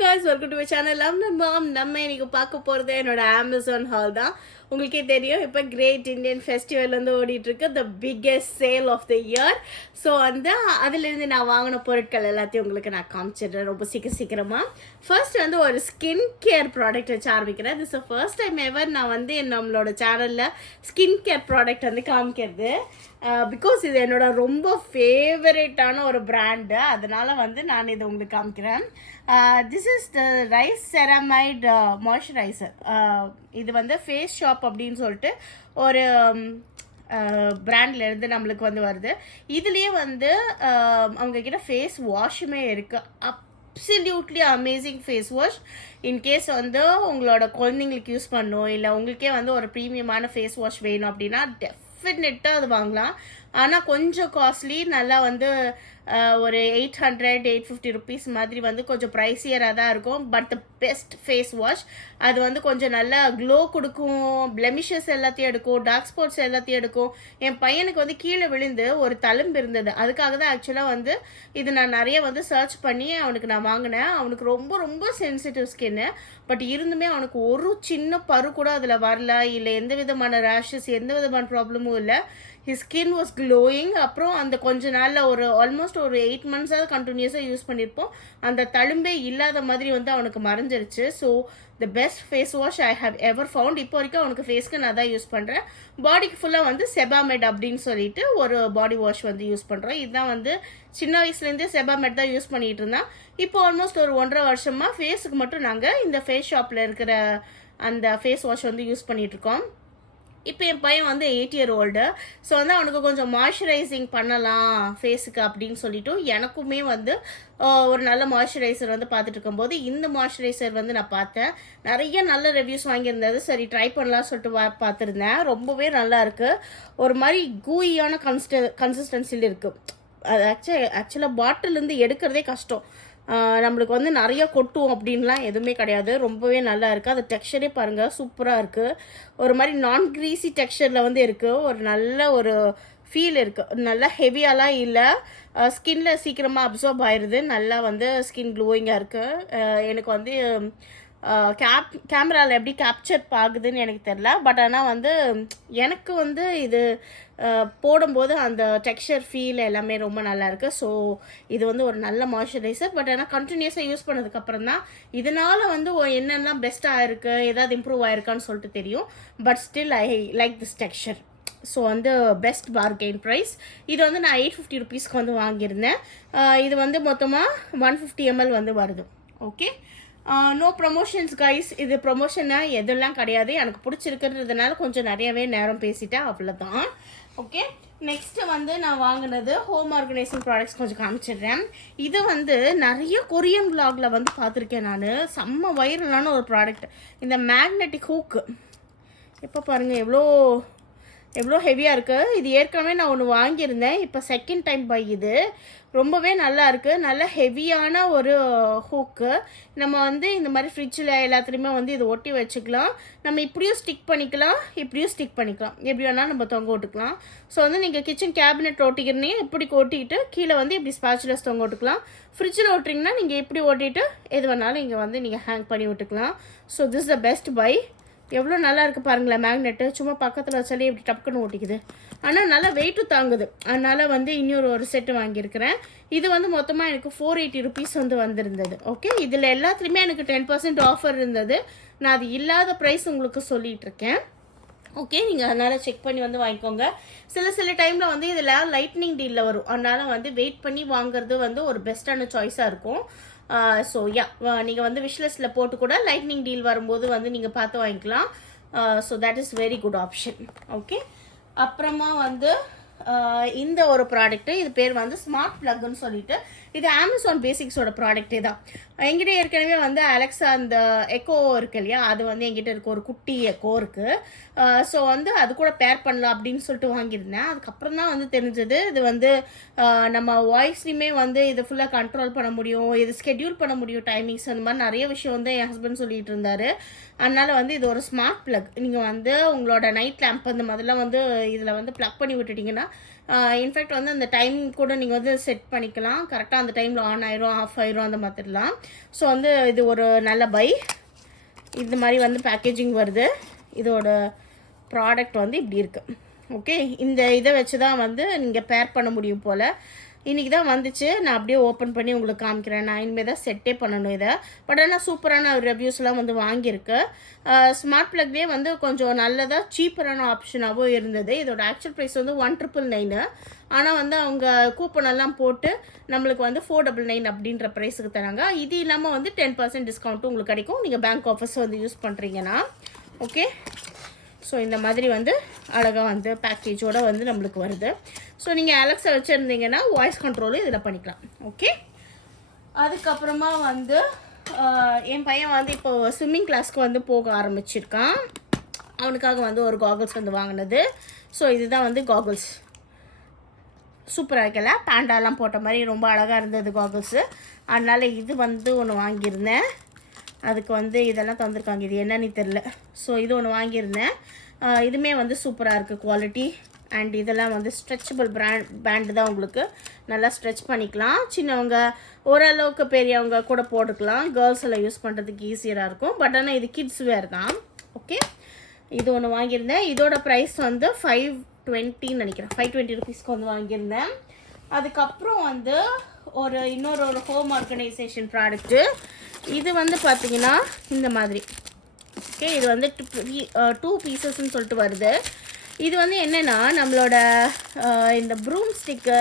guys, welcome to my channel. நம்ம இன்னைக்கு பார்க்க போகிறது என்னோட அமேசான் ஹால் தான். உங்களுக்கே தெரியும் இப்போ கிரேட் இண்டியன் ஃபெஸ்டிவல் வந்து ஓடிட்டு இருக்கு, the biggest sale of the year. So வந்து அதுலேருந்து நான் வாங்கின பொருட்கள் எல்லாத்தையும் உங்களுக்கு நான் காமிச்சிடுறேன் ரொம்ப சீக்கிரமாக. ஃபர்ஸ்ட் வந்து ஒரு ஸ்கின் கேர் ப்ராடக்ட் வச்சு ஆரம்பிக்கிறேன். திஸ் ஃபர்ஸ்ட் டைம் எவர் நான் வந்து நம்மளோட சேனலில் ஸ்கின் கேர் ப்ராடக்ட் வந்து காமிக்கிறது. பிகாஸ் இது என்னோட ரொம்ப ஃபேவரேட்டான ஒரு பிராண்டு, அதனால வந்து நான் இதை உங்களுக்கு காமிக்கிறேன். This is the rise ceramide moisturiser. இது வந்து ஃபேஸ் ஷாப் அப்படின்னு சொல்லிட்டு ஒரு பிராண்ட்லேருந்து நம்மளுக்கு வந்து வருது. இதுலேயே வந்து அவங்கக்கிட்ட ஃபேஸ் வாஷுமே இருக்குது. Absolutely amazing face wash. In case வந்து உங்களோட குழந்தைங்களுக்கு யூஸ் பண்ணணும், இல்லை உங்களுக்கே வந்து ஒரு ப்ரீமியமான ஃபேஸ் வாஷ் வேணும் அப்படின்னா டெஃபினட்டாக அது வாங்கலாம். ஆனால் கொஞ்சம் காஸ்ட்லி, நல்லா வந்து ஒரு 800-850 ருபீஸ் மாதிரி வந்து கொஞ்சம் ப்ரைஸியராக தான் இருக்கும். But the best face wash. அது வந்து கொஞ்சம் நல்லா க்ளோ கொடுக்கும், பிளெமிஷஸ் எல்லாத்தையும் எடுக்கும், டார்க் ஸ்பாட்ஸ் எல்லாத்தையும் எடுக்கும். என் பையனுக்கு வந்து கீழே விழுந்து ஒரு தழும்பு இருந்தது, அதுக்காக தான் ஆக்சுவலாக வந்து இது நான் நிறைய வந்து சர்ச் பண்ணி அவனுக்கு நான் வாங்கினேன். அவனுக்கு ரொம்ப ரொம்ப சென்சிட்டிவ் ஸ்கின்னு. பட் இருந்துமே அவனுக்கு ஒரு சின்ன பரு கூட அதில் வரல, இல்லை எந்த விதமான ரேஷஸ் எந்த விதமான ப்ராப்ளமும் இல்லை. His skin was glowing. அப்புறம் அந்த கொஞ்ச நாளில் ஒரு ஆல்மோஸ்ட் ஒரு 8 மந்த்ஸாவது கண்டினியூஸாக யூஸ் பண்ணியிருப்போம். அந்த தழும்பே இல்லாத மாதிரி வந்து அவனுக்கு மறைஞ்சிருச்சு. So the best face wash I have ever found. இப்போ வரைக்கும் அவனுக்கு ஃபேஸ்க்கு நான் தான் யூஸ் பண்ணுறேன். பாடிக்கு ஃபுல்லாக வந்து செபாமெட் அப்படின்னு சொல்லிட்டு ஒரு பாடி வாஷ் வந்து யூஸ் பண்ணுறோம். இதுதான் வந்து சின்ன வயசுலேருந்தே செபாமெட் தான் யூஸ் பண்ணிகிட்டு இருந்தான். இப்போ ஆல்மோஸ்ட் ஒரு 1.5 வருஷமாக ஃபேஸுக்கு மட்டும் நாங்கள் இந்த ஃபேஸ் ஷாப்பில் இருக்கிற அந்த ஃபேஸ் வாஷ் வந்து யூஸ் பண்ணிகிட்ருக்கோம். இப்போ என் பையன் வந்து 8 year old. ஸோ வந்து அவனுக்கு கொஞ்சம் மாய்ஸ்சரைசிங் பண்ணலாம் ஃபேஸுக்கு அப்படின்னு சொல்லிட்டு எனக்குமே வந்து ஒரு நல்ல மாய்ஸ்சரைசர் வந்து பார்த்துட்டு இருக்கும்போது இந்த மாய்ஸ்சரைசர் வந்து நான் பார்த்தேன். நிறைய நல்ல ரிவ்யூஸ் வாங்கியிருந்தது. சரி ட்ரை பண்ணலாம் சொல்லிட்டு பார்த்துருந்தேன். ரொம்பவே நல்லா இருக்குது. ஒரு மாதிரி கூயான கன்சிஸ்டன்சியில் இருக்குது. அது ஆக்சுவலாக பாட்டிலேருந்து எடுக்கிறதே கஷ்டம். நம்மளுக்கு வந்து நிறைய கொட்டும் அப்படின்லாம் எதுவுமே கிடையாது. ரொம்பவே நல்லா இருக்குது. அது டெக்ஸ்சரே பாருங்கள், சூப்பராக இருக்குது. ஒரு மாதிரி நான் க்ரீஸி டெக்ஸ்சரில் வந்து இருக்குது. ஒரு நல்ல ஒரு ஃபீல் இருக்குது. நல்லா ஹெவியாலாம் இல்லை, ஸ்கின்ல சீக்கிரமாக அப்சார்ப் ஆயிடுது. நல்லா வந்து ஸ்கின் க்ளோயிங்காக இருக்குது. எனக்கு வந்து கேமராவில் எப்படி கேப்சர் ஆகுதுன்னு எனக்கு தெரில. பட் ஆனால் வந்து எனக்கு வந்து இது போடும்போது அந்த டெக்ஸ்சர் ஃபீல் எல்லாமே ரொம்ப நல்லாயிருக்கு. ஸோ இது வந்து ஒரு நல்ல மாய்ஸ்சரைசர். பட் ஆனால் கண்டினியூஸாக யூஸ் பண்ணதுக்கப்புறம் தான் இதனால் வந்து என்னெல்லாம் பெஸ்ட்டாக இருக்குது, ஏதாவது இம்ப்ரூவ் ஆயிருக்கான்னு சொல்லிட்டு தெரியும். But still I like this texture. So வந்து பெஸ்ட் பார்கெயின் ப்ரைஸ். இது வந்து நான் 850 ருபீஸ்க்கு வந்து வாங்கியிருந்தேன். இது வந்து மொத்தமாக 150 ml வந்து வருது. Okay, no promotions guys. இது ப்ரமோஷனாக எதெல்லாம் கிடையாது. எனக்கு பிடிச்சிருக்கிறதுனால கொஞ்சம் நிறையவே நேரம் பேசிட்டேன், அவ்வளோதான். ஓகே, நெக்ஸ்ட்டு வந்து நான் வாங்கினது ஹோம் ஆர்கனைசிங் ப்ராடக்ட்ஸ் கொஞ்சம் காமிச்சிடுறேன். இது வந்து நிறைய கொரியன் விலாகில் வந்து பார்த்துருக்கேன் நான். செம்ம வைரலான ஒரு ப்ராடக்ட். இந்த மேக்னெட்டிக் ஹூக்கு எப்போ பாருங்கள் எவ்வளோ ஹெவியாக இருக்குது. இது ஏற்கனவே நான் ஒன்று வாங்கியிருந்தேன். இப்போ செகண்ட் டைம் பை. இது ரொம்பவே நல்லா இருக்குது. நல்ல ஹெவியான ஒரு ஹூக்கு. நம்ம வந்து இந்த மாதிரி ஃப்ரிட்ஜில் எல்லாத்துலேயுமே வந்து இது ஒட்டி வச்சுக்கலாம். நம்ம இப்படியும் ஸ்டிக் பண்ணிக்கலாம், இப்படியும் ஸ்டிக் பண்ணிக்கலாம். எப்படி வேணாலும் நம்ம தொங்க விட்டுக்கலாம். ஸோ வந்து நீங்கள் கிச்சன் கேபினெட் ஒட்டிக்கிறீங்க, இப்படி ஒட்டிக்கிட்டு கீழே வந்து இப்படி ஸ்பாச்சுலஸ் தொங்க விட்டுக்கலாம். ஃப்ரிட்ஜில் ஓட்டுறீங்கன்னா நீங்கள் இப்படி ஓட்டிட்டு எது வேணாலும் இங்கே வந்து நீங்கள் ஹேங் பண்ணி விட்டுக்கலாம். So this is the best buy. எவ்வளோ நல்லா இருக்குது பாருங்களேன். மேக்னெட்டு சும்மா பக்கத்தில் வச்சாலே இப்படி டப்புன்னு ஓட்டிக்குது. ஆனால் நல்லா வெயிட்டும் தாங்குது. அதனால் வந்து இன்னொரு செட்டு வாங்கியிருக்கிறேன். இது வந்து மொத்தமாக எனக்கு 480 ருபீஸ் வந்து வந்திருந்தது. ஓகே, இதில் எல்லாத்துலேயுமே எனக்கு 10% ஆஃபர் இருந்தது. நான் அது இல்லாத ப்ரைஸ் உங்களுக்கு சொல்லிகிட்ருக்கேன். ஓகே, நீங்கள் அதனால் செக் பண்ணி வந்து வாங்கிக்கோங்க. சில டைமில் வந்து இதில் லைட்னிங் டீலில் வரும். அதனால் வந்து வெயிட் பண்ணி வாங்குறது வந்து ஒரு பெஸ்ட்டான சாய்ஸாக இருக்கும். ஸோ யா, நீங்கள் வந்து விஷ்லிஸ்ட்டில் போட்டு கூட லைட்னிங் டீல் வரும்போது வந்து நீங்கள் பார்த்து வாங்கிக்கலாம். So that is very good option. Okay, அப்புறமா வந்து இந்த ஒரு ப்ராடக்ட்டு, இது பேர் வந்து ஸ்மார்ட் ப்ளக்னு சொல்லிட்டு, இது அமேசான் பேசிக்ஸோட ப்ராடக்டே தான். என்கிட்ட ஏற்கனவே வந்து அலெக்ஸா அந்த எக்கோ இருக்கு இல்லையா, அது வந்து என்கிட்ட இருக்க ஒரு குட்டி எக்கோ இருக்குது. ஸோ வந்து அது கூட பேர் பண்ணலாம் அப்படின்னு சொல்லிட்டு வாங்கியிருந்தேன். அதுக்கப்புறம் தான் வந்து தெரிஞ்சது இது வந்து நம்ம வாய்ஸ்லையுமே வந்து இது ஃபுல்லாக கண்ட்ரோல் பண்ண முடியும், இது ஸ்கெட்யூல் பண்ண முடியும், டைமிங்ஸ், அந்த மாதிரி நிறைய விஷயம் வந்து என் ஹஸ்பண்ட் சொல்லிட்டு இருந்தார். அதனால் வந்து இது ஒரு ஸ்மார்ட் ப்ளக். நீங்கள் வந்து உங்களோட நைட் லேம்ப் அந்த மாதிரிலாம் வந்து இதில் வந்து ப்ளக் பண்ணி விட்டுட்டிங்கன்னா இன்ஃபேக்ட் வந்து அந்த டைம் கூட நீங்கள் வந்து செட் பண்ணிக்கலாம். கரெக்டாக அந்த டைமில் ஆன் ஆயிரும், ஆஃப் ஆயிரும், அந்த மாதிரிலாம். ஸோ வந்து இது ஒரு நல்ல பை. இந்த மாதிரி வந்து பேக்கேஜிங் வருது. இதோட ப்ராடக்ட் வந்து இப்படி இருக்குது. ஓகே, இந்த இதை வச்சு தான் வந்து நீங்கள் பேர் பண்ண முடியும் போல். இன்றைக்கி தான் வந்துச்சு. நான் அப்படியே ஓப்பன் பண்ணி உங்களுக்கு காமிக்கிறேன். நான் இனிமேல் தான் செட்டே பண்ணணும் இதை. பட் ஆனால் சூப்பரான ரிவ்யூஸ்லாம் வந்து வாங்கியிருக்கு. ஸ்மார்ட் ப்ளக்லேயே வந்து கொஞ்சம் நல்லதாக சீப்பரான ஆப்ஷனாகவும் இருந்தது. இதோட ஆக்சுவல் ப்ரைஸ் வந்து 1999. ஆனால் வந்து அவங்க கூப்பனெல்லாம் போட்டு நம்மளுக்கு வந்து 499 அப்படின்ற ப்ரைஸுக்கு தராங்க. இது இல்லாமல் வந்து 10% டிஸ்கவுண்ட்டும் உங்களுக்கு கிடைக்கும் நீங்கள் பேங்க் ஆஃபர்ஸ் வந்து யூஸ் பண்ணுறீங்கன்னா. ஓகே, ஸோ இந்த மாதிரி வந்து அழகாக வந்து பேக்கேஜோடு வந்து நம்மளுக்கு வருது. ஸோ நீங்கள் அலெக்ஸா வச்சுருந்தீங்கன்னா வாய்ஸ் கண்ட்ரோலும் இதில் பண்ணிக்கலாம். ஓகே, அதுக்கப்புறமா வந்து என் பையன் வந்து இப்போ ஸ்விம்மிங் கிளாஸ்க்கு வந்து போக ஆரம்பிச்சிருக்கான். அவனுக்காக வந்து ஒரு காகுல்ஸ் வந்து வாங்கினது. ஸோ இதுதான் வந்து காகுல்ஸ். சூப்பராக இருக்கல, பேண்டாலாம் போட்ட மாதிரி ரொம்ப அழகாக இருந்தது காகுல்ஸு. அதனால் இது வந்து ஒன்று வாங்கியிருந்தேன். அதுக்கு வந்து இதெல்லாம் தந்திருக்காங்க, இது என்னன்னு தெரில. ஸோ இது ஒன்று வாங்கியிருந்தேன். இதுவுமே வந்து சூப்பராக இருக்குது குவாலிட்டி. அண்ட் இதெல்லாம் வந்து ஸ்ட்ரெச்சபிள் பேண்டு தான், உங்களுக்கு நல்லா ஸ்ட்ரெச் பண்ணிக்கலாம். சின்னவங்க ஓரளவுக்கு பெரியவங்க கூட போட்டுக்கலாம். கேர்ள்ஸ் எல்லாம் யூஸ் பண்ணுறதுக்கு ஈஸியாக இருக்கும். பட் ஆனால் இது கிட்ஸ் வேர் தான். ஓகே, இது ஒன்று வாங்கியிருந்தேன். இதோட ப்ரைஸ் வந்து 520 நினைக்கிறேன். 520 ருபீஸ்க்கு வந்து வாங்கியிருந்தேன். அதுக்கப்புறம் வந்து இன்னொரு ஹோம் ஆர்கனைசேஷன் ப்ராடக்ட்டு. இது வந்து பார்த்தீங்கன்னா இந்த மாதிரி. ஓகே, இது வந்து 2 பீசஸ்ன்னு சொல்லிட்டு வருது. இது வந்து என்னென்னா நம்மளோட இந்த ப்ரூம் ஸ்டிக்கு,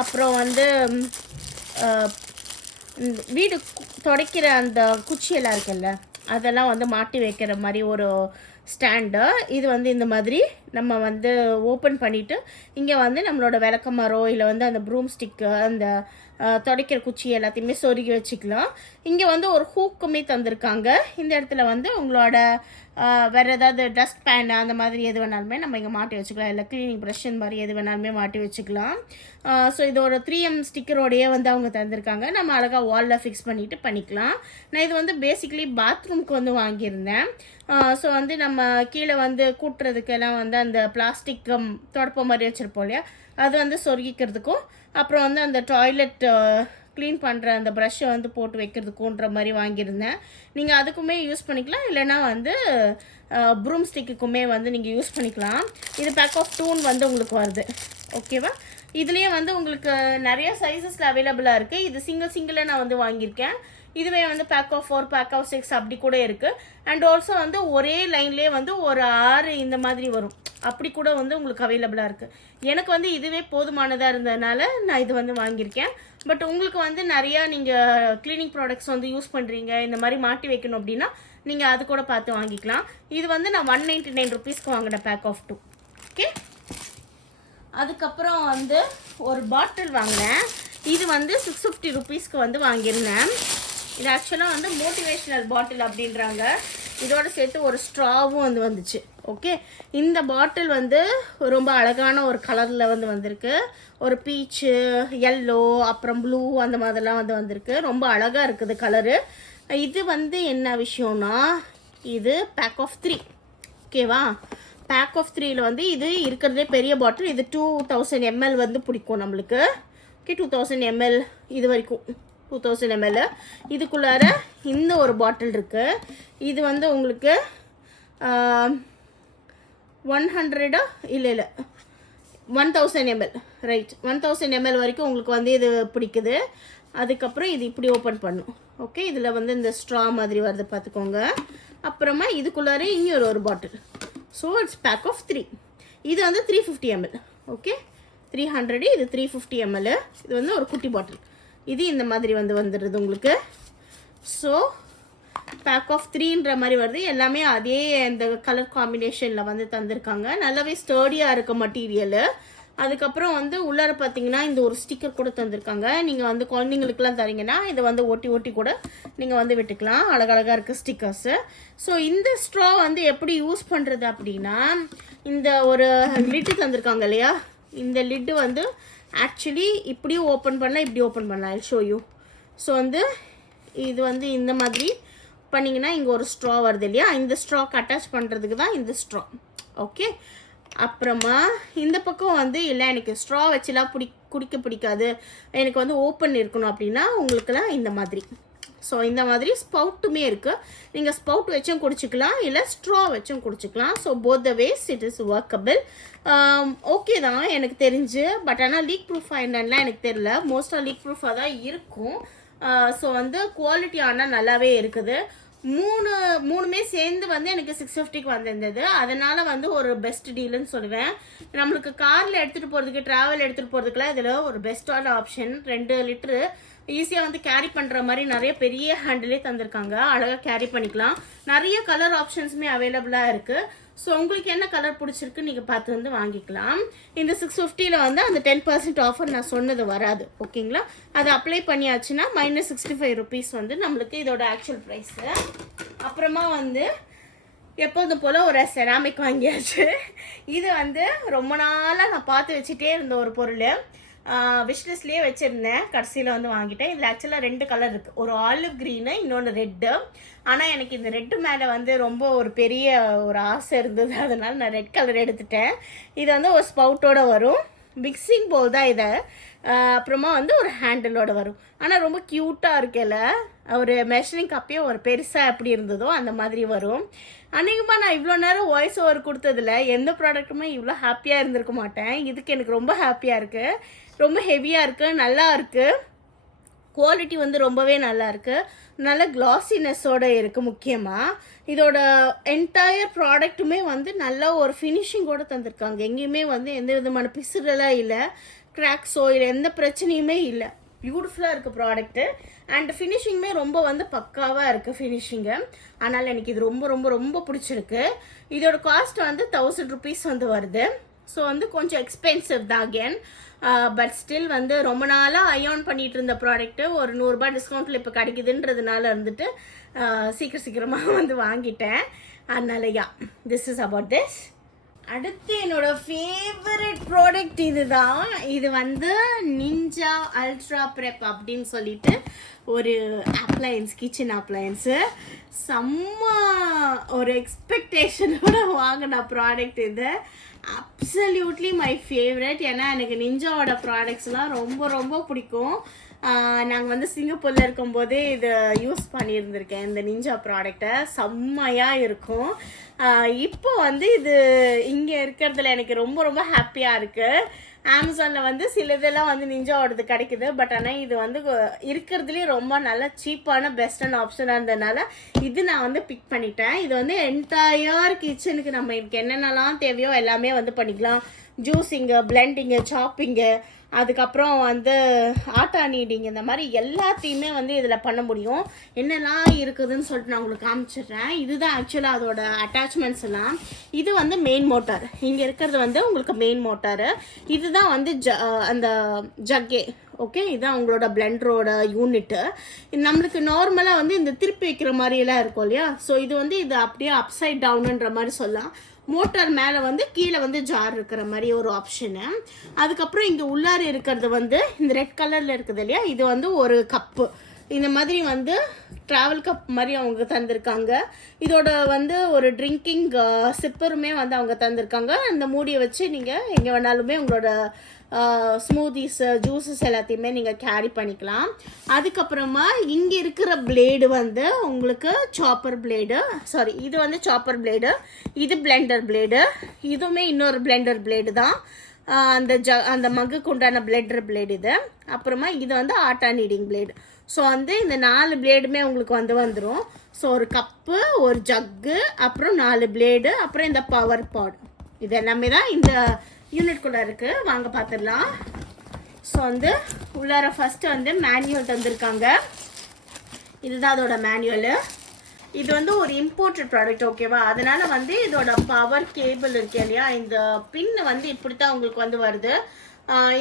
அப்புறம் வந்து வீடு துடைக்கிற அந்த குச்சியெல்லாம் இருக்குல்ல, அதெல்லாம் வந்து மாட்டி வைக்கிற மாதிரி ஒரு ஸ்டாண்டு. இது வந்து இந்த மாதிரி நம்ம வந்து ஓப்பன் பண்ணிவிட்டு இங்கே வந்து நம்மளோட விளக்கமரம் இல்லை வந்து அந்த ப்ரூம் ஸ்டிக்கு, அந்த துடைக்கிற குச்சி எல்லாத்தையுமே சொருகி வச்சுக்கலாம். இங்கே வந்து ஒரு ஹூக்குமே தந்திருக்காங்க. இந்த இடத்துல வந்து உங்களோட வேறு ஏதாவது டஸ்ட் பேன் அந்த மாதிரி எது வேணாலுமே நம்ம இங்கே மாட்டி வச்சுக்கலாம். இல்லை க்ளீனிங் ப்ரஷ் இந்த மாதிரி எது வேணாலுமே மாட்டி வச்சுக்கலாம். ஸோ இது ஒரு 3M ஸ்டிக்கரோடையே வந்து அவங்க தந்திருக்காங்க. நம்ம அழகாக வாலில் ஃபிக்ஸ் பண்ணிவிட்டு பண்ணிக்கலாம். நான் இது வந்து பேசிக்கலி பாத்ரூம்க்கு வந்து வாங்கியிருந்தேன். ஸோ வந்து நம்ம கீழே வந்து கூட்டுறதுக்கெல்லாம் வந்து அந்த பிளாஸ்டிக் தொடப்ப மாதிரி வச்சுருப்போம் இல்லையா, அது வந்து சொருகிக்கிறதுக்கும், அப்புறம் வந்து அந்த டாய்லெட் க்ளீன் பண்ணுற அந்த ப்ரஷ்ஷை வந்து போட்டு வைக்கிறதுக்குன்ற மாதிரி வாங்கியிருந்தேன். நீங்கள் அதுக்குமே யூஸ் பண்ணிக்கலாம், இல்லைனா வந்து ப்ரூம் ஸ்டிக்குக்குமே வந்து நீங்கள் யூஸ் பண்ணிக்கலாம். இது பேக் ஆஃப் 2 வந்து உங்களுக்கு வருது. ஓகேவா, இதுலேயே வந்து உங்களுக்கு நிறைய சைஸஸில் அவைலபிளாக இருக்குது. இது சிங்கிளாக நான் வந்து வாங்கியிருக்கேன். இதுவே வந்து பேக் ஆஃப் 4, பேக் ஆஃப் 6 அப்படி கூட இருக்குது. அண்ட் ஆல்சோ வந்து ஒரே லைன்லேயே வந்து ஒரு 6 இந்த மாதிரி வரும். அப்படி கூட வந்து உங்களுக்கு அவைலபிளாக இருக்குது. எனக்கு வந்து இதுவே போதுமானதாக இருந்ததுனால நான் இது வந்து வாங்கியிருக்கேன். பட் உங்களுக்கு வந்து நிறையா நீங்கள் க்ளீனிங் ப்ராடக்ட்ஸ் வந்து யூஸ் பண்ணுறீங்க, இந்த மாதிரி மாட்டி வைக்கணும் அப்படின்னா நீங்கள் அது கூட பார்த்து வாங்கிக்கலாம். இது வந்து நான் 199 ருபீஸ்க்கு வாங்கினேன் பேக் ஆஃப் 2. ஓகே, அதுக்கப்புறம் வந்து ஒரு பாட்டில் வாங்கினேன். இது வந்து 650 ருபீஸ்க்கு வந்து வாங்கியிருந்தேன். இது ஆக்சுவலாக வந்து மோட்டிவேஷ்னல் பாட்டில் அப்படின்றாங்க. இதோடு சேர்த்து ஒரு ஸ்ட்ராவும் வந்து வந்துச்சு. ஓகே, இந்த பாட்டில் வந்து ரொம்ப அழகான ஒரு கலரில் வந்து வந்திருக்கு. ஒரு பீச்சு, எல்லோ, அப்புறம் ப்ளூ அந்த மாதிரிலாம் வந்து வந்திருக்கு. ரொம்ப அழகாக இருக்குது கலரு. இது வந்து என்ன விஷயம்னா, இது பேக் ஆஃப் 3. ஓகேவா, பேக் ஆஃப் 3ல் வந்து இது இருக்கிறதே பெரிய பாட்டில். இது 2000 ml வந்து பிடிக்கும் நம்மளுக்கு. ஓகே, 2000 ml இது வரைக்கும் 2000 ml. இதுக்குள்ளார இந்த ஒரு பாட்டில் இருக்குது. இது வந்து உங்களுக்கு 100 இல்லை 1000 ml, ரைட், 1000 ml வரைக்கும் உங்களுக்கு வந்து இது பிடிக்குது. அதுக்கப்புறம் இது இப்படி ஓப்பன் பண்ணும். ஓகே, இதில் வந்து இந்த ஸ்ட்ரா மாதிரி வருது பார்த்துக்கோங்க. அப்புறமா இதுக்குள்ளார இன்னொரு ஒரு bottle. So it's pack of 3. இது வந்து 350 ml. ஓகே, 300, இது 350 ml. இது வந்து ஒரு குட்டி பாட்டில். இது இந்த மாதிரி வந்து வந்துடுது உங்களுக்கு. ஸோ பேக் ஆஃப் 3ன்ற மாதிரி வருது. எல்லாமே அதே இந்த கலர் காம்பினேஷனில் வந்து தந்திருக்காங்க. நல்லாவே ஸ்டர்டியாக இருக்க மெட்டீரியலு. அதுக்கப்புறம் வந்து உள்ளார பார்த்தீங்கன்னா இந்த ஒரு ஸ்டிக்கர் கூட தந்திருக்காங்க. நீங்கள் வந்து குழந்தைங்களுக்குலாம் தரீங்கன்னா இதை வந்து ஒட்டி ஒட்டி கூட நீங்கள் வந்து விட்டுக்கலாம். அழகழகாக இருக்குது ஸ்டிக்கர்ஸு. ஸோ இந்த ஸ்ட்ரா வந்து எப்படி யூஸ் பண்ணுறது அப்படின்னா, இந்த ஒரு லிட்டு தந்திருக்காங்க இல்லையா, இந்த லிட்டு வந்து ஆக்சுவலி இப்படியும் ஓப்பன் பண்ணலாம், இப்படி ஓப்பன் பண்ணலாம். I show you. ஸோ வந்து இது வந்து இந்த மாதிரி பண்ணிங்கன்னா இங்கே ஒரு ஸ்ட்ரா வருது இல்லையா, இந்த ஸ்ட்ராக்கு அட்டாச் பண்ணுறதுக்கு தான் இந்த ஸ்ட்ரா. ஓகே, அப்புறமா இந்த பக்கம் வந்து இல்லை எனக்கு ஸ்ட்ரா வச்சுலாம் குடிக்க பிடிக்காது, எனக்கு வந்து ஓப்பன் இருக்கணும் அப்படின்னா உங்களுக்குலாம் இந்த மாதிரி. ஸோ இந்த மாதிரி ஸ்பவுட்டுமே இருக்குது. நீங்கள் ஸ்பவுட் வச்சும் குடிச்சிக்கலாம், இல்லை ஸ்ட்ரா வச்சும் குடிச்சிக்கலாம். So both the ways it is workable. Okay தான் எனக்கு தெரிஞ்சு. பட் ஆனால் லீக் ப்ரூஃபாக என்னன்னா எனக்கு தெரியல. மோஸ்ட்டாக லீக் ப்ரூஃபாக தான் இருக்கும். ஸோ வந்து குவாலிட்டி ஆனால் நல்லாவே இருக்குது. மூணுமே சேர்ந்து வந்து எனக்கு 650க்கு வந்திருந்தது. அதனால் வந்து ஒரு பெஸ்ட் டீலுன்னு சொல்லுவேன். நம்மளுக்கு காரில் எடுத்துகிட்டு போகிறதுக்கு, ட்ராவல் எடுத்துகிட்டு போகிறதுக்குலாம் இதில் ஒரு பெஸ்ட்டான ஆப்ஷன். 2 லிட்டரு ஈஸியாக வந்து கேரி பண்ணுற மாதிரி நிறைய பெரிய ஹேண்டிலே தந்திருக்காங்க. அழகாக கேரி பண்ணிக்கலாம். நிறைய கலர் ஆப்ஷன்ஸுமே அவைலபிளாக இருக்குது. ஸோ உங்களுக்கு என்ன கலர் பிடிச்சிருக்கு நீங்கள் பார்த்து வந்து வாங்கிக்கலாம். இந்த 650ல் வந்து அந்த 10% ஆஃபர் நான் சொன்னது வராது. ஓகேங்களா? அதை அப்ளை பண்ணியாச்சுன்னா -65 ருபீஸ் வந்து நம்மளுக்கு இதோட ஆக்சுவல் ப்ரைஸு. அப்புறமா வந்து எப்போதும் போல் ஒரு செராமிக் வாங்கியாச்சு. இது வந்து ரொம்ப நாளாக நான் பார்த்து வச்சுட்டே இருந்த ஒரு பொருள். விஷ்லிஸ்ட்லேயே வச்சுருந்தேன், கடைசியில் வந்து வாங்கிட்டேன். இதில் ஆக்சுவலாக 2 கலர் இருக்குது. ஒரு ஆலிவ் க்ரீனு, இன்னொன்று ரெட்டு. ஆனால் எனக்கு இந்த ரெட்டு மேலே வந்து ரொம்ப ஒரு பெரிய ஒரு ஆசை இருந்தது. அதனால் நான் ரெட் கலர் எடுத்துட்டேன். இது வந்து ஒரு ஸ்பவுட்டோடு வரும். மிக்சிங் போல் தான் இதை. அப்புறமா வந்து ஒரு ஹேண்டிலோடு வரும். ஆனால் ரொம்ப க்யூட்டாக இருக்கல. ஒரு மெஷரிங் கப்பே ஒரு பெருசாக எப்படி இருந்ததோ அந்த மாதிரி வரும். அநேகமாக நான் இவ்வளோ நேரம் வாய்ஸ் ஓவர் கொடுத்ததில் எந்த ப்ராடக்ட்டுமே இவ்வளோ ஹாப்பியாக இருந்திருக்க மாட்டேன். இதுக்கு எனக்கு ரொம்ப ஹாப்பியாக இருக்குது. ரொம்ப ஹெவியாக இருக்குது, நல்லா இருக்குது. குவாலிட்டி வந்து ரொம்பவே நல்லா இருக்குது. நல்ல கிளாஸினஸோடு இருக்குது. முக்கியமாக இதோட என்டையர் ப்ராடக்ட்டுமே வந்து நல்ல ஒரு ஃபினிஷிங்கோடு தந்திருக்காங்க. எங்கேயுமே வந்து எந்த விதமான பிசுறெல்லாம் இல்லை, கிராக்ஸோ இல்லை, எந்த பிரச்சனையுமே இல்லை. பியூட்டிஃபுல்லாக இருக்குது ப்ராடக்ட்டு. அண்ட் ஃபினிஷிங்குமே ரொம்ப வந்து பக்காவாக இருக்குது ஃபினிஷிங்கு. அதனால் எனக்கு இது ரொம்ப ரொம்ப ரொம்ப பிடிச்சிருக்கு. இதோட காஸ்ட் வந்து 1000 ருபீஸ் வந்து வருது. ஸோ வந்து கொஞ்சம் எக்ஸ்பென்சிவ் தான் அகேன். பட் ஸ்டில் வந்து ரொம்ப நாளாக ஐஆன் பண்ணிகிட்டு இருந்த ப்ராடக்ட்டு ஒரு 100 ரூபாய் டிஸ்கவுண்ட்டில் இப்போ கிடைக்குதுன்றதுனால வந்துட்டு சீக்கிரமாக வந்து வாங்கிட்டேன். அதனால திஸ் இஸ் அபவுட் திஸ். அடுத்து என்னோட ஃபேவரட் ப்ராடக்ட் இதுதான். இது வந்து நிஞ்சா அல்ட்ரா ப்ரெப் அப்படின்னு சொல்லிட்டு ஒரு அப்ளையன்ஸ், கிச்சன் அப்ளையன்ஸு. செம்ம ஒரு எக்ஸ்பெக்டேஷனோட வாங்கின ப்ராடக்ட் இது. Absolutely my favourite. ஏன்னா எனக்கு நிஞ்சாவோட ப்ராடக்ட்ஸ்லாம் ரொம்ப ரொம்ப பிடிக்கும். நாங்கள் வந்து சிங்கப்பூரில் இருக்கும்போதே இதை யூஸ் பண்ணியிருந்திருக்கேன், இந்த நிஞ்சா ப்ராடக்டை. செம்மையாக இருக்கும். இப்போ வந்து இது இங்கே இருக்கிறதுல எனக்கு ரொம்ப ரொம்ப ஹாப்பியாக இருக்குது. அமேசானில் வந்து சில இதெல்லாம் வந்து நிஞ்சாவோடது கிடைக்குது. பட் ஆனால் இது வந்து இருக்கிறதுலேயே ரொம்ப நல்ல சீப்பான பெஸ்டான ஆப்ஷனாக இருந்ததுனால இது நான் வந்து பிக் பண்ணிட்டேன். இது வந்து என்டையர் கிச்சனுக்கு நம்ம இதுக்கு என்னென்னலாம் தேவையோ எல்லாமே வந்து பண்ணிக்கலாம். ஜூஸிங்கு, பிளெண்டிங்கு, சாப்பிங்கு, அதுக்கப்புறம் வந்து ஆட்டா நீடிங், இந்த மாதிரி எல்லாத்தையுமே வந்து இதில் பண்ண முடியும். என்னெல்லாம் இருக்குதுன்னு சொல்லிட்டு நான் உங்களுக்கு காமிச்சிடுறேன். இதுதான் ஆக்சுவலாக அதோட அட்டாச்மெண்ட்ஸ் எல்லாம். இது வந்து மெயின் மோட்டார். இங்கே இருக்கிறது வந்து உங்களுக்கு மெயின் மோட்டாரு. இதுதான் வந்து அந்த ஜக்கே. ஓகே, இதுதான் உங்களோட பிளெண்டரோட யூனிட்டு. நம்மளுக்கு நார்மலாக வந்து இந்த திருப்பி வைக்கிற மாதிரியெல்லாம் இருக்கும் இல்லையா? ஸோ இது வந்து இது அப்படியே அப்சைட் டவுனுன்ற மாதிரி சொல்லலாம். மோட்டார் மேலே வந்து கீழே வந்து ஜார் இருக்கிற மாதிரி ஒரு ஆப்ஷனு. அதுக்கப்புறம் இங்கே உள்ளார இருக்கிறது வந்து இந்த ரெட் கலரில் இருக்குது இல்லையா? இது வந்து ஒரு கப்பு. இந்த மாதிரி வந்து ட்ராவல் கப் மாதிரி அவங்க தந்திருக்காங்க. இதோட வந்து ஒரு ட்ரிங்கிங் சிப்பருமே வந்து அவங்க தந்திருக்காங்க. அந்த மூடியை வச்சு நீங்கள் எங்கே வேணாலுமே உங்களோட ஸ்மூதிஸ், ஜூஸஸ் எல்லாத்தையுமே நீங்கள் கேரி பண்ணிக்கலாம். அதுக்கப்புறமா இங்கே இருக்கிற பிளேடு வந்து உங்களுக்கு சாப்பர் பிளேடு. சாரி, இது வந்து சாப்பர் பிளேடு, இது பிளெண்டர் பிளேடு, இதுவுமே இன்னொரு பிளெண்டர் பிளேடு தான். அந்த மக்குக்கு உண்டான பிளெண்டர் பிளேடு இது. அப்புறமா இது வந்து ஆட்டா நீடிங் பிளேடு. ஸோ வந்து இந்த 4 பிளேடுமே உங்களுக்கு வந்து வந்துடும். ஸோ ஒரு கப்பு, ஒரு ஜக்கு, அப்புறம் 4 பிளேடு, அப்புறம் இந்த பவர் பாட், இது எல்லாமே தான் இந்த யூனிட்குள்ளே இருக்குது. வாங்க பார்த்துடலாம். ஸோ வந்து உள்ளார ஃபஸ்ட்டு வந்து மேனுவல் தந்திருக்காங்க. இதுதான் அதோட மேனுவலு. இது வந்து ஒரு இம்போர்ட்டட் ப்ராடக்ட், ஓகேவா? அதனால் வந்து இதோட பவர் கேபிள் இருக்கு இல்லையா, இந்த பின் வந்து இப்படி தான் உங்களுக்கு வந்து வருது.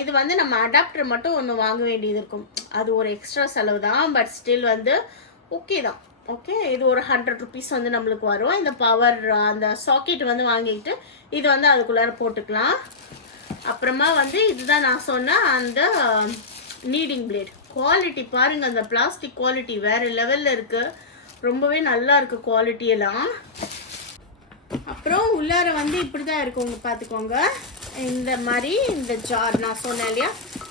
இது வந்து நம்ம அடாப்டர் மட்டும் ஒன்று வாங்க வேண்டியது இருக்கும். அது ஒரு எக்ஸ்ட்ரா செலவு தான். பட் ஸ்டில் வந்து ஓகே தான். ஓகே, இது ஒரு 100 ருபீஸ் வந்து நம்மளுக்கு வரும். இந்த பவர் அந்த சாக்கெட் வந்து வாங்கிட்டு இது வந்து அதுக்குள்ளார போட்டுக்கலாம். அப்புறமா வந்து இதுதான் நான் சொன்ன அந்த நீடிங் பிளேட். குவாலிட்டி பாருங்கள், அந்த பிளாஸ்டிக் குவாலிட்டி வேறு லெவலில் இருக்குது. ரொம்பவே நல்லா இருக்குது குவாலிட்டியெல்லாம். அப்புறம் உள்ளார வந்து இப்படி தான் இருக்குங்க, பார்த்துக்கோங்க. இந்த மாதிரி இந்த ஜார் நான் சொன்னேன் இல்லையா,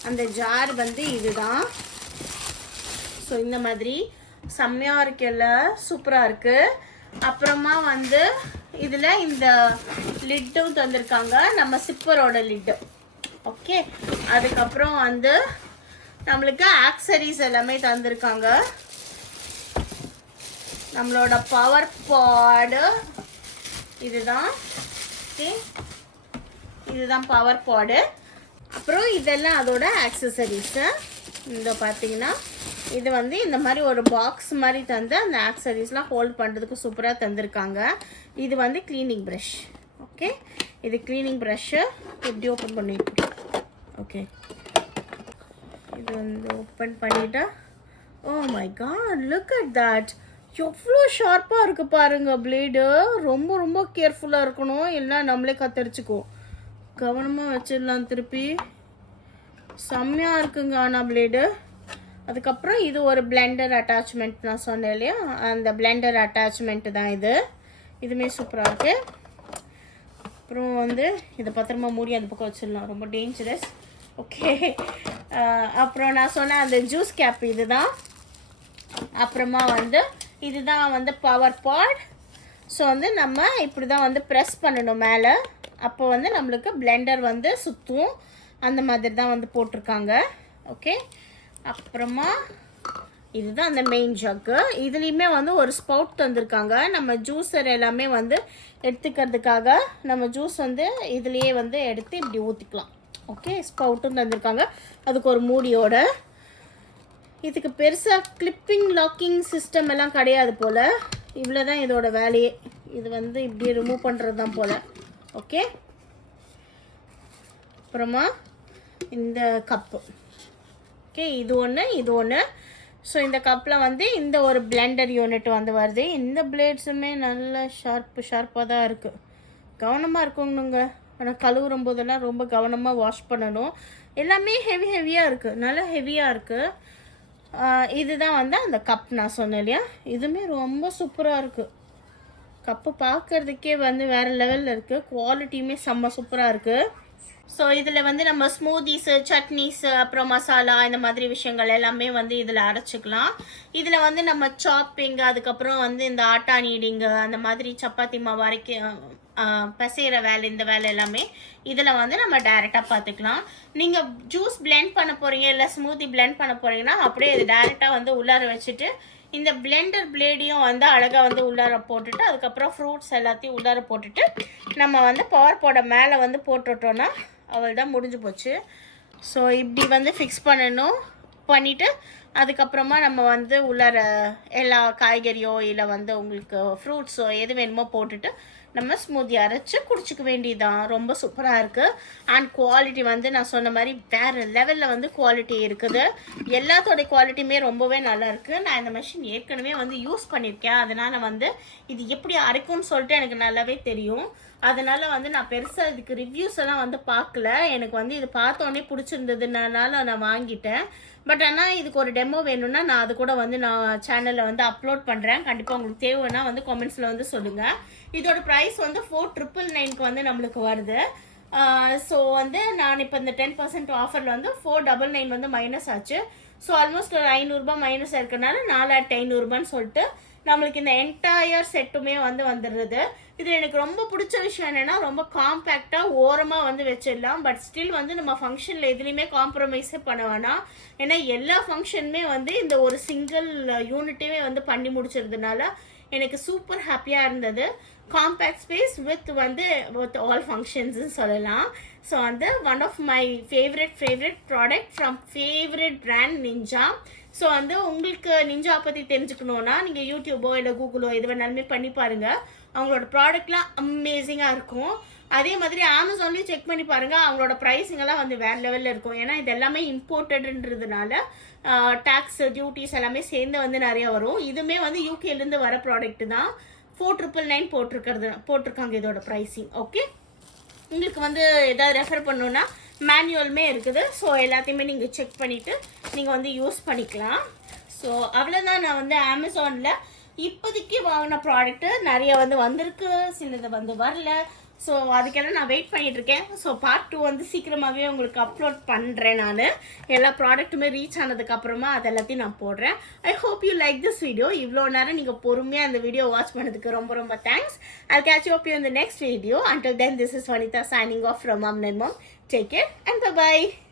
அந்த ஜார் வந்து இதுதான். ஸோ இந்த மாதிரி செம்மையாக இருக்குல்ல, சூப்பராக இருக்குது. அப்புறமா வந்து இதில் இந்த லிட்டும் தந்திருக்காங்க, நம்ம சிப்பரோட லிட்டு. ஓகே, அதுக்கப்புறம் வந்து நம்மளுக்கு ஆக்சரிஸ் எல்லாமே தந்திருக்காங்க. நம்மளோட பவர் பாடு இதுதான். ஓகே, இதுதான் பவர் பாடு. அப்புறம் இதெல்லாம் அதோட ஆக்சசரிஸு. இந்த பார்த்தீங்கன்னா இது வந்து இந்த மாதிரி ஒரு பாக்ஸ் மாதிரி தந்து அந்த ஆக்சரிஸ்லாம் ஹோல்ட் பண்ணுறதுக்கு சூப்பராக தந்திருக்காங்க. இது வந்து க்ளீனிங் ப்ரஷ். ஓகே, இது க்ளீனிங் ப்ரஷ்ஷு எப்படி ஓப்பன் பண்ணிட்டு. ஓகே, இது வந்து ஓப்பன் பண்ணிட்டா, oh my God, look at that, எவ்வளோ ஷார்ப்பாக இருக்குது பாருங்கள் பிளேடு. ரொம்ப ரொம்ப கேர்ஃபுல்லாக இருக்கணும், இல்லைனா நம்மளே கத்தரிச்சுக்குவோம். கவனமாக வச்சிடலாம் திருப்பி. செம்மையாக இருக்குங்க ஆனால் பிளேடு. அதுக்கப்புறம் இது ஒரு பிளெண்டர் அட்டாச்மெண்ட் நான் சொன்னேன் இல்லையா, அந்த பிளெண்டர் அட்டாச்மெண்ட்டு தான் இது. இதுவுமே சூப்பராக இருக்குது. அப்புறம் வந்து இதை பத்திரமா மூடி அந்த பக்கம் வச்சிடலாம், ரொம்ப டேஞ்சரஸ். ஓகே, அப்புறம் நான் சொன்னேன் அந்த ஜூஸ் கேப் இது தான். அப்புறமா வந்து இதுதான் வந்து பவர் பாட். ஸோ வந்து நம்ம இப்படி தான் வந்து ப்ரெஸ் பண்ணணும் மேலே, அப்போ வந்து நம்மளுக்கு பிளெண்டர் வந்து சுற்றும். அந்த மாதிரி தான் வந்து போட்டிருக்காங்க. ஓகே, அப்புறமா இதுதான் அந்த மெயின் ஜக்கு. இதுலேயுமே வந்து ஒரு ஸ்பவுட் தந்திருக்காங்க, நம்ம ஜூஸர் எல்லாமே வந்து எடுத்துக்கிறதுக்காக. நம்ம ஜூஸ் வந்து இதுலேயே வந்து எடுத்து இப்படி ஊற்றிக்கலாம். ஓகே, ஸ்பவுட்டும் தந்திருக்காங்க, அதுக்கு ஒரு மூடியோட. இதுக்கு பெருசாக கிளிப்பிங் லாக்கிங் சிஸ்டம் எல்லாம் கிடையாது போல். இவ்வளோ தான் இதோட வேலையே. இது வந்து இப்படி ரிமூவ் பண்ணுறது தான் போல். ஓகே, அப்புறமா இந்த கப்பு. ஓகே, இது ஒன்று, இது ஒன்று. ஸோ இந்த கப்பில் வந்து இந்த ஒரு பிளெண்டர் யூனிட் வந்து வருது. இந்த பிளேட்ஸுமே நல்ல ஷார்ப்பாக தான் இருக்குது. கவனமாக இருக்கணுங்க, ஆனால் கழுவுறும் போதெல்லாம் ரொம்ப கவனமாக வாஷ் பண்ணணும். எல்லாமே ஹெவியாக இருக்குது, நல்லா ஹெவியாக இருக்குது. இதுதான் வந்து அந்த கப் நான் சொன்னேன் இல்லையா, இதுவுமே ரொம்ப சூப்பராக இருக்குது. கப்பு பார்க்குறதுக்கே வந்து வேறு லெவலில் இருக்குது, குவாலிட்டியுமே செம்ம சூப்பராக இருக்குது. ஸோ இதில் வந்து நம்ம ஸ்மூதிஸு, சட்னிஸு, அப்புறம் மசாலா, இந்த மாதிரி விஷயங்கள் எல்லாமே வந்து இதில் அரைச்சிக்கலாம். இதில் வந்து நம்ம சாப்பிங், அதுக்கப்புறம் வந்து இந்த ஆட்டா நீடிங்கு, அந்த மாதிரி சப்பாத்தி மாவு வரைக்கும் பசைகிற வேலை, இந்த வேலை எல்லாமே இதில் வந்து நம்ம டைரெக்டாக பார்த்துக்கலாம். நீங்கள் ஜூஸ் பிளெண்ட் பண்ண போகிறீங்க, இல்லை ஸ்மூதி பிளெண்ட் பண்ண போகிறீங்கன்னா அப்படியே இது டைரெக்டாக வந்து உள்ளார வச்சுட்டு இந்த பிளெண்டர் பிளேடையும் வந்து அழகாக வந்து உள்ளார போட்டுட்டு, அதுக்கப்புறம் ஃப்ரூட்ஸ் எல்லாத்தையும் உள்ளார போட்டுட்டு நம்ம வந்து பவர் போட மேலே வந்து போட்டுட்டோன்னா அவள் தான் முடிஞ்சு போச்சு. ஸோ இப்படி வந்து ஃபிக்ஸ் பண்ணணும். பண்ணிவிட்டு அதுக்கப்புறமா நம்ம வந்து உள்ளார எல்லா காய்கறியோ இல்லை வந்து உங்களுக்கு ஃப்ரூட்ஸோ எது வேணுமோ போட்டுட்டு நம்ம ஸ்மூதி அரைச்சி குடிச்சிக்க வேண்டியதான். ரொம்ப சூப்பராக இருக்குது. அண்ட் குவாலிட்டி வந்து நான் சொன்ன மாதிரி வேறு லெவலில் வந்து குவாலிட்டி இருக்குது. எல்லாத்தோடைய குவாலிட்டியுமே ரொம்பவே நல்லா இருக்குது. நான் இந்த மெஷின் ஏற்கனவே வந்து யூஸ் பண்ணியிருக்கேன், அதனால் வந்து இது எப்படி அரைக்கும்னு சொல்லிட்டு எனக்கு நல்லாவே தெரியும். அதனால் வந்து நான் பெருசாக இதுக்கு ரிவ்யூஸ் எல்லாம் வந்து பார்க்கல. எனக்கு வந்து இது பார்த்தோன்னே பிடிச்சிருந்ததுனால நான் வாங்கிட்டேன். பட் ஆனால் இதுக்கு ஒரு டெமோ வேணும்னா நான் அது கூட வந்து நான் சேனலில் வந்து அப்லோட் பண்ணுறேன். கண்டிப்பாக உங்களுக்கு தேவைன்னா வந்து கமெண்ட்ஸில் வந்து சொல்லுங்கள். இதோட ப்ரைஸ் வந்து 4,999 வந்து நம்மளுக்கு வருது. ஸோ வந்து நான் இப்போ இந்த 10% ஆஃபரில் வந்து 499 வந்து மைனஸ் ஆச்சு. ஸோ ஆல்மோஸ்ட் ஒரு 500 மைனஸ் இருக்கிறதுனால 4,500 சொல்லிட்டு நம்மளுக்கு இந்த என்டையர் செட்டுமே வந்து வந்துடுறது. இது எனக்கு ரொம்ப பிடிச்ச விஷயம் என்னென்னா, ரொம்ப காம்பேக்டாக ஓரமாக வந்து வச்சிடலாம். பட் ஸ்டில் வந்து நம்ம ஃபங்க்ஷனில் எதுலேயுமே காம்ப்ரமைஸே பண்ண வேணாம். ஏன்னா எல்லா ஃபங்க்ஷனுமே வந்து இந்த ஒரு சிங்கிள் யூனிட்டே வந்து பண்ணி முடிச்சிருந்ததுனால எனக்கு சூப்பர் ஹாப்பியாக இருந்தது. காம்பேக்ட் ஸ்பேஸ் வித் ஆல் ஃபங்க்ஷன்ஸ்ன்னு சொல்லலாம். ஸோ வந்து one of my favourite product from favourite brand Ninja. So வந்து உங்களுக்கு நிஞ்சா பற்றி தெரிஞ்சுக்கணுன்னா நீங்கள் யூடியூபோ இல்லை கூகுளோ எது வேணாலுமே பண்ணி பாருங்கள். அவங்களோட ப்ராடக்ட்லாம் அமேசிங்காக இருக்கும். அதே மாதிரி அமேசான்லேயும் செக் பண்ணி பாருங்கள், அவங்களோட ப்ரைஸிங்கெல்லாம் வந்து வேறு லெவலில் இருக்கும். ஏன்னா இது எல்லாமே இம்போர்ட்டடுன்றதுனால டேக்ஸ் டியூட்டிஸ் எல்லாமே சேர்ந்து வந்து நிறையா வரும். இதுவுமே வந்து யூகேலேருந்து வர ப்ராடக்ட் தான். 4,999 போட்டிருக்காங்க இதோட ப்ரைஸிங். ஓகே, உங்களுக்கு வந்து எதாவது ரெஃபர் பண்ணணுன்னா மேனுவலுமே இருக்குது. ஸோ எல்லாத்தையுமே நீங்கள் செக் பண்ணிவிட்டு நீங்கள் வந்து யூஸ் பண்ணிக்கலாம். ஸோ அவ்வளோதான். நான் வந்து அமேசானில் இப்போதைக்கு வாங்கின ப்ராடக்ட்டு நிறைய வந்து வந்திருக்கு, சிலது வந்து வரல. ஸோ அதுக்கெல்லாம் நான் வெயிட் பண்ணிகிட்ருக்கேன். ஸோ பார்ட் 2 வந்து சீக்கிரமாகவே உங்களுக்கு அப்லோட் பண்ணுறேன். நான் எல்லா ப்ராடக்ட்டுமே ரீச் ஆனதுக்கப்புறமா அது எல்லாத்தையும் நான் போடுறேன். I hope you like this video. இவ்வளோ நேரம் நீங்கள் பொறுமையாக அந்த வீடியோ வாட்ச் பண்ணதுக்கு ரொம்ப ரொம்ப thanks. I'll catch you up in the next video. Until then, this is Vanitha signing off from Mom and Mom. Take care and bye-bye.